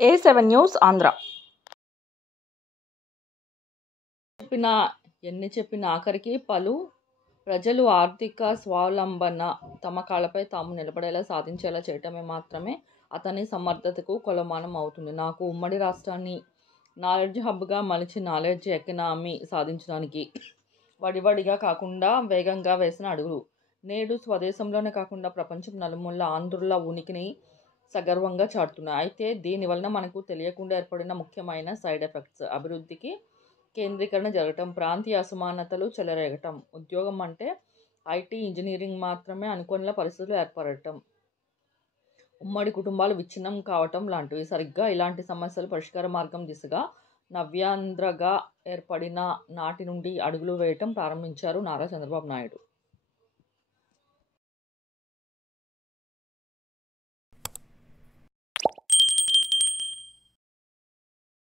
A7 news Andhra. ఎన్ని చెప్పినా ఆఖరికి పలు ప్రజలు ఆర్థిక స్వావలంబన తమ కాళ్ళపై తాము నిలబడేలా సాధించేలా చేయటమే మాత్రమే అతని సమర్థతకు కొలమానం అవుతుంది. నాకు ఉమ్మడి రాష్ట్రాన్ని నాలెడ్జ్ హబ్గా మలిచి నాలెడ్జ్ ఎకనామీ సాధించడానికి వడివడిగా కాకుండా వేగంగా వేసిన అడుగులు నేడు స్వదేశంలోనే కాకుండా ప్రపంచం నలుమూలల ఆంధ్రుల ఉనికిని సగర్వంగా చాటుతున్నాయి. అయితే దీని వలన మనకు తెలియకుండా ఏర్పడిన ముఖ్యమైన సైడ్ ఎఫెక్ట్స్ అభివృద్ధికి కేంద్రీకరణ జరగటం, ప్రాంతీయ అసమానతలు చెలరేగటం, ఉద్యోగం అంటే ఐటీ ఇంజనీరింగ్ మాత్రమే అనుకున్న పరిస్థితులు ఏర్పడటం, ఉమ్మడి కుటుంబాలు విచ్ఛిన్నం కావటం లాంటివి. సరిగ్గా ఇలాంటి సమస్యలు పరిష్కార మార్గం దిశగా నవ్యాంధ్రగా ఏర్పడిన నాటి నుండి అడుగులు వేయటం ప్రారంభించారు నారా చంద్రబాబు నాయుడు.